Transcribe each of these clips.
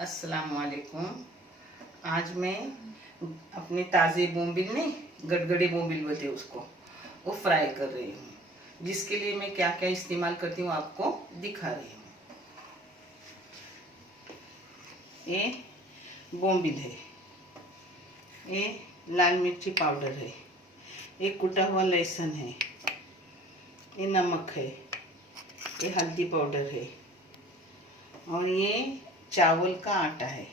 अस्सलाम वालेकुम। आज मैं अपने ताज़े बोम्बिल नहीं, गड़गड़े बोम्बिल बोलते हैं उसको, वो फ्राई कर रही हूँ। जिसके लिए मैं क्या क्या इस्तेमाल करती हूँ आपको दिखा रही हूँ। ये बोम्बिल है, ये लाल मिर्ची पाउडर है, ये कुटा हुआ लहसुन है, ये नमक है, ये हल्दी पाउडर है और ये चावल का आटा है,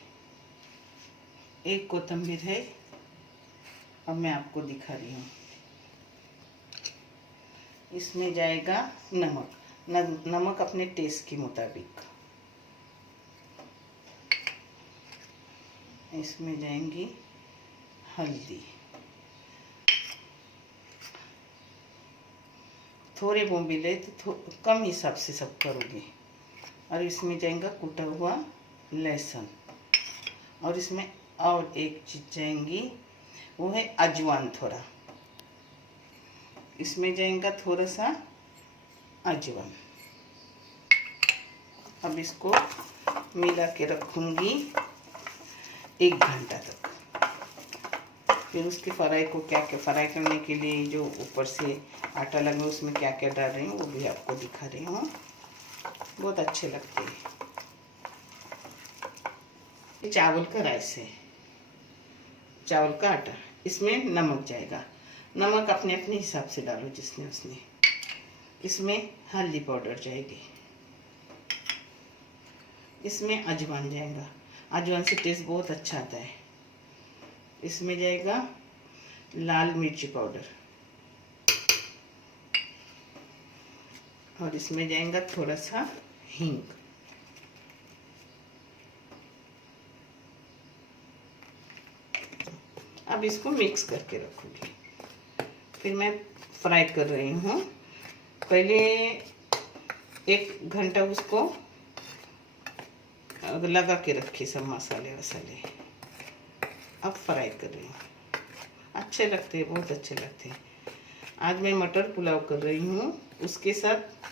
एक कोतंबीर है। अब मैं आपको दिखा रही हूँ। इसमें जाएगा नमक, नमक अपने टेस्ट के मुताबिक। इसमें जाएंगी हल्दी, थोड़े बोम्बिल है तो कम हिसाब से सब करोगे। और इसमें जाएगा कुटा हुआ लहसुन, और इसमें और एक चीज़ जाएंगी, वो है अजवाइन थोड़ा। इसमें जाएगा थोड़ा सा अजवाइन। अब इसको मिला के रखूँगी 1 घंटा तक। फिर उसके फ्राई को क्या क्या फ्राई करने के लिए जो ऊपर से आटा लगा उसमें क्या क्या डाल रही हूँ वो भी आपको दिखा रही हूँ। बहुत अच्छे लगते हैं। ये चावल का राइस है, चावल का आटा। इसमें नमक जाएगा, नमक अपने अपने हिसाब से डालो जिसने उसने। इसमें हल्दी पाउडर जाएगी, इसमें अजवाइन जाएगा, अजवाइन से टेस्ट बहुत अच्छा आता है। इसमें जाएगा लाल मिर्ची पाउडर, और इसमें जाएगा थोड़ा सा हींग। अब इसको मिक्स करके रखूँगी। फिर मैं फ्राई कर रही हूँ। पहले 1 घंटा उसको लगा के रखे सब मसाले वसाले। अब फ्राई कर रही हूँ। अच्छे लगते हैं, बहुत अच्छे लगते हैं। आज मैं मटर पुलाव कर रही हूँ, उसके साथ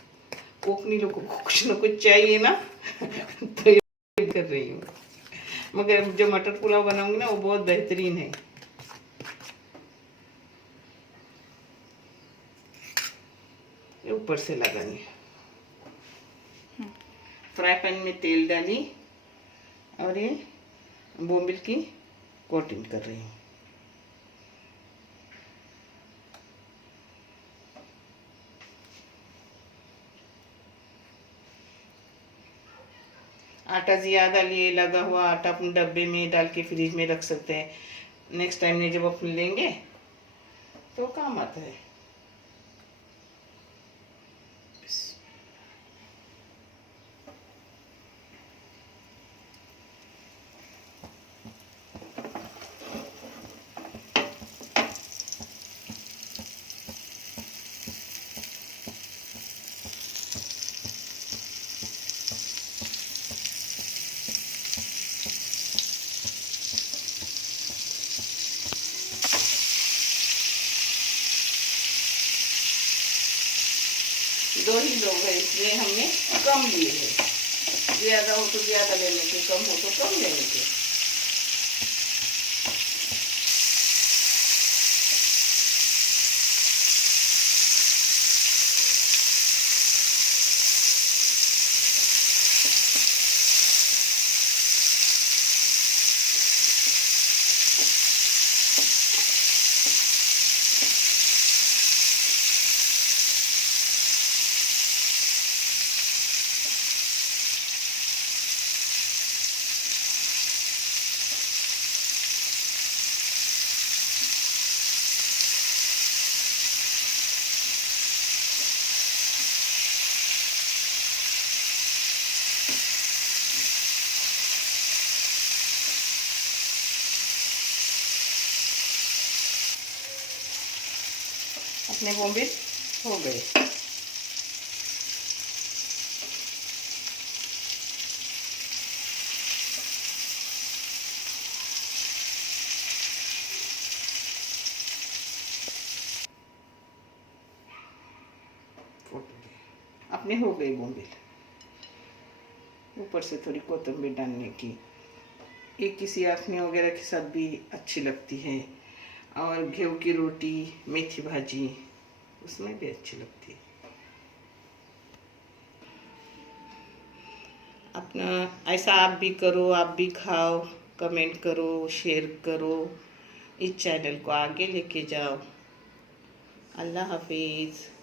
कोकनी लोगों को कुछ न कुछ चाहिए ना तो ये कर रही हूँ। मगर जो मटर पुलाव बनाऊंगी ना वो बहुत बेहतरीन है। ऊपर से लगानी। फ्राई पैन में तेल डाली और ये बोम्बिल की कोटिंग कर रही हूँ। आटा ज़्यादा लिए लगा हुआ आटा अपने डब्बे में डाल के फ्रिज में रख सकते हैं। नेक्स्ट टाइम में जब अपन लेंगे तो काम आता है। दो ही लोग हैं इसलिए हमने कम लिए हैं। ज़्यादा हो तो ज़्यादा लेने के, कम हो तो कम लेने के। अपने बोम्बिल हो गए। अपने हो गए बोम्बिल। ऊपर से थोड़ी कोतंबीर डालने की ये किसी अखनी वगैरह के साथ भी अच्छी लगती है, और गेहूं की रोटी, मेथी भाजी उसमें भी अच्छी लगती है। अपना ऐसा आप भी करो, आप भी खाओ, कमेंट करो, शेयर करो, इस चैनल को आगे लेके जाओ। अल्लाह हाफिज़।